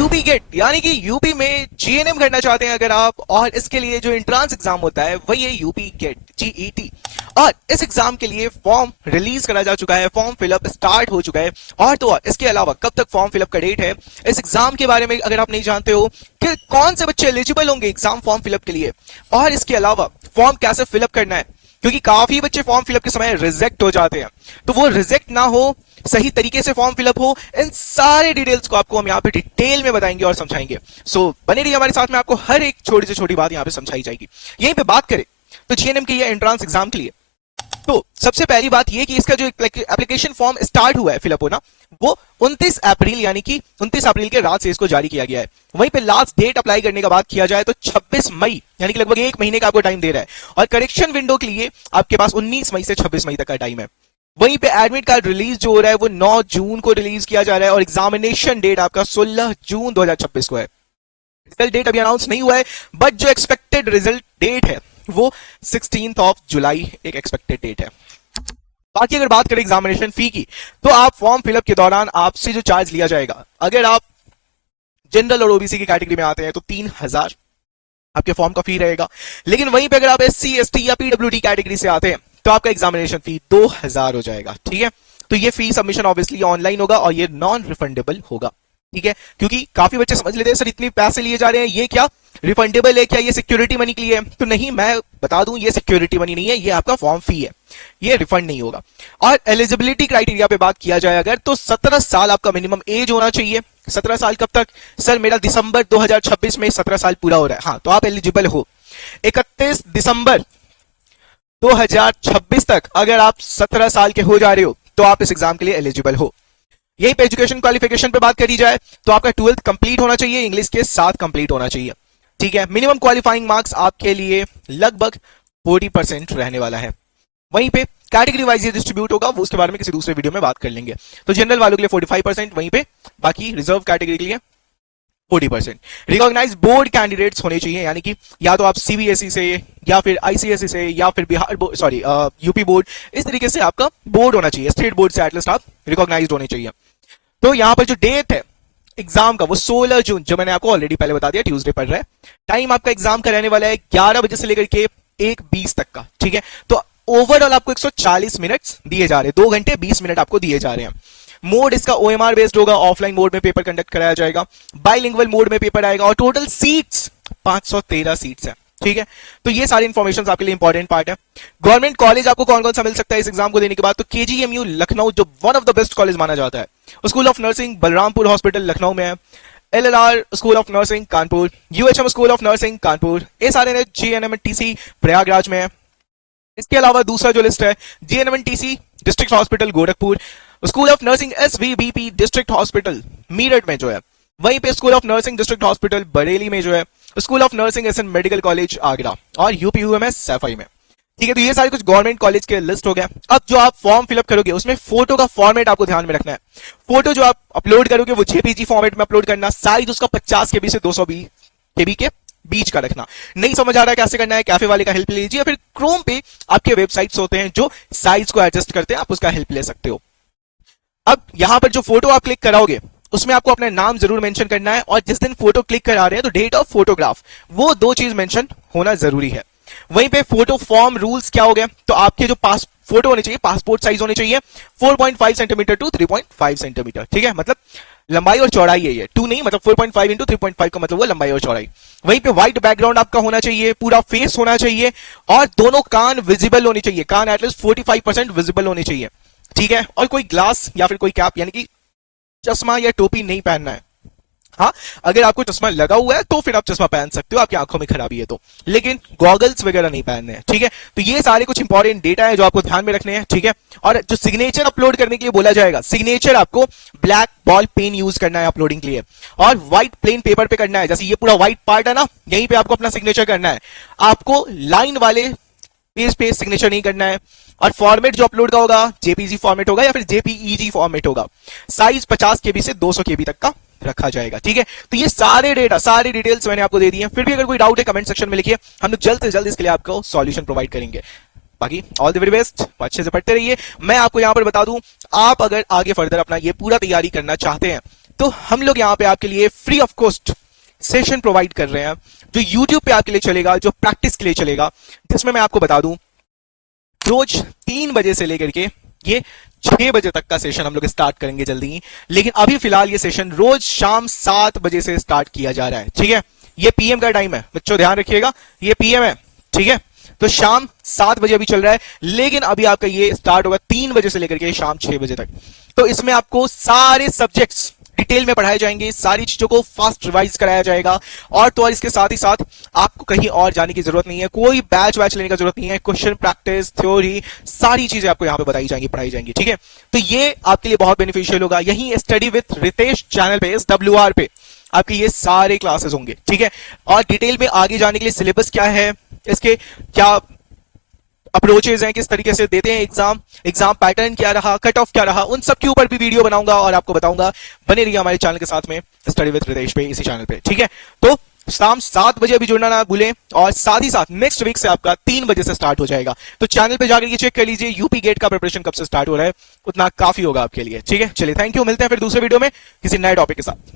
UP gate यानी कि UP में जीएनएम करना चाहते हैं अगर आप, और इसके लिए जो एंट्रेंस एग्जाम होता है वही है यूपी गेट जीईटी। और इस एग्जाम के लिए फॉर्म रिलीज करा जा चुका है, फॉर्म फिलअप स्टार्ट हो चुका है। और तो और इसके अलावा कब तक फॉर्म फिलअप का डेट है, इस एग्जाम के बारे में अगर आप नहीं जानते हो कि कौन से बच्चे एलिजिबल होंगे एग्जाम फॉर्म फिलअप के लिए, और इसके अलावा फॉर्म कैसे फिलअप करना है, क्योंकि काफी बच्चे फॉर्म फिलअप के समय रिजेक्ट हो जाते हैं, तो वो रिजेक्ट ना हो, सही तरीके से फॉर्म फिलअप हो, इन सारे डिटेल्स को आपको हम यहाँ पे डिटेल में बताएंगे और समझाएंगे। सो बने रहिए हमारे साथ में, आपको हर एक छोटी से छोटी बात यहाँ पे समझाई जाएगी। यहीं पे बात करें तो जीएनएम के ये एंट्रेंस एग्जाम के लिए, तो सबसे पहली बात ये कि इसका जो एप्लीकेशन फॉर्म स्टार्ट हुआ है फिलअप होना, वो 29 अप्रैल यानी कि 29 अप्रैल के रात से इसको जारी किया गया है। वहीं पे लास्ट डेट अप्लाई करने का बात किया जाए तो 26 मई यानी कि लगभग एक महीने का आपको टाइम दे रहा है, और करेक्शन विंडो के लिए आपके पास 19 मई से 26 मई तक का टाइम है। वहीं पे एडमिट कार्ड रिलीज जो हो रहा है वो 9 जून को रिलीज किया जा रहा है, और एग्जामिनेशन डेट आपका 16 जून 2026 को है। रिजल्ट डेट अभी अनाउंस नहीं हुआ है, बट जो एक्सपेक्टेड रिजल्ट डेट है वो 16 जुलाई एक एक्सपेक्टेड डेट है। बाकी अगर बात करें एग्जामिनेशन फी की, तो आप फॉर्म फिलअप के दौरान आपसे जो चार्ज लिया जाएगा, अगर आप जनरल और ओबीसी की कैटेगरी में आते हैं तो 3000 आपके फॉर्म का फी रहेगा। लेकिन वहीं पे अगर आप एससी एसटी या पीडब्ल्यूडी कैटेगरी से आते हैं तो आपका एग्जामिनेशन फी 2000 हो जाएगा। ठीक है, तो ये फी सबमिशन ऑब्वियसली ऑनलाइन होगा और ये नॉन रिफंडेबल होगा। ठीक है, क्योंकि काफी बच्चे समझ लेते हैं सर इतने पैसे लिए जा रहे हैं, ये क्या रिफंडेबल है, क्या ये सिक्योरिटी मनी के लिए है? तो नहीं, मैं बता दूं ये सिक्योरिटी मनी नहीं है, ये आपका फॉर्म फी है, ये रिफंड नहीं होगा। और एलिजिबिलिटी क्राइटेरिया पे बात किया जाए अगर, तो 17 साल आपका मिनिमम एज होना चाहिए। 17 साल कब तक? सर मेरा दिसंबर 2026 में 17 साल पूरा हो रहा है। हाँ, तो आप एलिजिबल हो। 31 दिसंबर 2026 तक अगर आप 17 साल के हो जा रहे हो तो आप इस एग्जाम के लिए एलिजिबल हो। यही पे एजुकेशन क्वालिफिकेशन पे बात करी जाए तो आपका 12th कंप्लीट होना चाहिए, इंग्लिश के साथ कंप्लीट होना चाहिए। ठीक है, मिनिमम क्वालिफाइंग मार्क्स आपके लिए लगभग 40% रहने वाला है। वहीं पे कैटेगरी वाइज ये डिस्ट्रीब्यूट होगा, वो उसके बारे में किसी दूसरे वीडियो में बात कर लेंगे। तो जनरल वालों के लिए 45%, वहीं पे बाकी रिजर्व कैटेगरी के लिए 40%। रिकॉग्नाइज बोर्ड कैंडिडेट्स होने चाहिए, यानी कि या तो आप सीबीएसई से या फिर आईसीएसई से या फिर बिहार सॉरी यूपी बोर्ड, इस तरीके से आपका बोर्ड होना चाहिए, स्टेट बोर्ड से एटलीस्ट आप रिकॉग्नाइज्ड होने चाहिए। तो यहां पर जो डेट है एग्जाम का वो 16 जून, जो मैंने आपको ऑलरेडी पहले बता दिया, ट्यूसडे पड़ रहा है। टाइम आपका एग्जाम का रहने वाला है 11 बजे से लेकर के 1:20 तक का। ठीक है, तो ओवरऑल आपको 140 मिनट्स दिए जा रहे हैं, 2 घंटे 20 मिनट आपको दिए जा रहे हैं। मोड इसका ओएमआर बेस्ड होगा, ऑफलाइन मोड में पेपर कंडक्ट कराया जाएगा, बाइलिंगुअल मोड में पेपर आएगा, और टोटल सीट्स 513 सीट्स है। ठीक है, तो ये सारी इंफॉर्मेशन आपके लिए इंपॉर्टेंट पार्ट है। गवर्नमेंट कॉलेज आपको कौन कौन सा मिल सकता है इस एग्जाम को देने के बाद, तो केजीएमयू लखनऊ जो one of the best college माना जाता है, school of nursing Balrampur hospital Lucknow में है, LLR school of nursing Kanpur, UHM school of nursing Kanpur, SRNH GNMTC Prayagraj में है। इसके अलावा दूसरा जो लिस्ट है GNMTC district hospital Gorakhpur, school of nursing SVBP district hospital Meerut में जो है, वहीं पे school of nursing district hospital Bareilly में जो है, school of nursing SN medical college Agra, और यूपीयूएमएस सैफई में। ठीक है, तो ये सारे कुछ गवर्नमेंट कॉलेज के लिस्ट हो गया। अब जो आप फॉर्म फिलअप करोगे उसमें फोटो का फॉर्मेट आपको ध्यान में रखना है। फोटो जो आप अपलोड करोगे वो जेपीजी फॉर्मेट में अपलोड करना, साइज उसका 50 केबी से 220 केबी के बीच का रखना। नहीं समझ आ रहा है कैसे करना है, कैफे वाले का हेल्प लीजिए, या फिर क्रोम पे आपके वेबसाइट्स होते हैं जो साइज को एडजस्ट करते हैं, आप उसका हेल्प ले सकते हो। अब यहां पर जो फोटो आप क्लिक कराओगे उसमें आपको अपना नाम जरूर मेंशन करना है, और जिस दिन फोटो क्लिक करा रहे हैं तो डेट ऑफ फोटोग्राफ, वो 2 चीज मेंशन होना जरूरी है। वहीं पे फोटो फॉर्म रूल्स क्या हो गया, तो आपके जो पास फोटो होने चाहिए पासपोर्ट साइज होने चाहिए 4.5 सेंटीमीटर टू 3.5 सेंटीमीटर। ठीक है, मतलब लंबाई और चौड़ाई है ये, 2 नहीं, मतलब 4.5 इंटू 3.5 का मतलब वो लंबाई और चौड़ाई। वहीं पे व्हाइट बैकग्राउंड आपका होना चाहिए, पूरा फेस होना चाहिए, और दोनों कान विजिबल होने चाहिए, कान एटलीस्ट 45% विजिबल होने चाहिए। ठीक है, और कोई ग्लास या फिर कोई कैप यानी कि चश्मा या टोपी नहीं पहनना है। हाँ, अगर आपको चश्मा लगा हुआ है तो फिर आप चश्मा पहन सकते हो, आपकी आंखों में खराबी है तो, लेकिन गॉगल्स वगैरह नहीं पहनने हैं। ठीक है, तो ये सारे कुछ इंपॉर्टेंट डेटा है जो आपको ध्यान में रखने हैं। ठीक है, और जो सिग्नेचर अपलोड करने के लिए बोला जाएगा, सिग्नेचर आपको ब्लैक बॉल पेन यूज करना है अपलोडिंग के लिए, और व्हाइट प्लेन पेपर पे करना है। जैसे ये पूरा व्हाइट पार्ट है ना, यहीं पे आपको अपना सिग्नेचर करना है, आपको लाइन वाले पेज पे सिग्नेचर नहीं करना है। और फॉर्मेट जो अपलोड का होगा जेपीजी फॉर्मेट होगा या फिर जेपीईजी फॉर्मेट होगा, साइज 50 केबी से 200 केबी तक का रखा जाएगा। ठीक है, तो ये सारे डेटा सारी डिटेल्स मैंने आपको दे दी है। फिर भी अगर कोई डाउट है कमेंट सेक्शन में लिखिए, हम लोग जल्द से जल्द इसके लिए आपको सॉल्यूशन प्रोवाइड करेंगे। बाकी ऑल द वेरी बेस्ट, अच्छे से पढ़ते रहिए। मैं आपको यहां पर बता दूं, आप अगर आगे फर्दर अपना ये पूरा तैयारी करना चाहते हैं तो हम लोग यहाँ पे आपके लिए free of cost session provide कर रहे हैं जो YouTube पे आपके लिए चलेगा, जो प्रैक्टिस के लिए चलेगा, जिसमें मैं आपको बता दूं रोज 3 बजे से लेकर के ये 6 बजे तक का सेशन हम लोग स्टार्ट करेंगे जल्दी ही। लेकिन अभी फिलहाल ये सेशन रोज शाम 7 बजे से स्टार्ट किया जा रहा है, ठीक है। ये पीएम का टाइम है बच्चों, ध्यान रखिएगा, ये पीएम है, ठीक है। तो शाम 7 बजे अभी चल रहा है, लेकिन अभी आपका ये स्टार्ट होगा 3 बजे से लेकर के शाम 6 बजे तक। तो इसमें आपको सारे सब्जेक्ट्स डिटेल में पढ़ाए जाएंगे, सारी चीजों को फास्ट रिवाइज कराया जाएगा। और तो और इसके साथ ही साथ आपको कहीं और जाने की जरूरत नहीं है, कोई बैच वैच लेने की जरूरत नहीं है। क्वेश्चन प्रैक्टिस, थ्योरी, सारी चीजें आपको यहाँ पे बताई जाएंगी, पढ़ाई जाएंगी, ठीक है। तो ये आपके लिए बहुत बेनिफिशियल होगा। यही स्टडी विद रितेश चैनल पे, इस WR पे आपके ये सारे क्लासेस होंगे, ठीक है। और डिटेल में आगे जाने के लिए सिलेबस क्या है, इसके क्या अप्रोचेज हैं, किस तरीके से देते हैं एग्जाम पैटर्न क्या रहा, कट ऑफ क्या रहा, उन सब के ऊपर भी वीडियो बनाऊंगा और आपको बताऊंगा। बने रहिए हमारे चैनल के साथ में, स्टडी विद रितेश पे, इसी चैनल पे, ठीक है। तो शाम 7 बजे अभी जुड़ना ना भूलें, और साथ ही साथ नेक्स्ट वीक से आपका 3 बजे से स्टार्ट हो जाएगा। तो चैनल पे जाकर ये चेक कर लीजिए यूपी गेट का प्रिपरेशन कब से स्टार्ट हो रहा है, उतना काफी होगा आपके लिए, ठीक है। चलिए, थैंक यू, मिलते हैं फिर दूसरे वीडियो में किसी नए टॉपिक के साथ।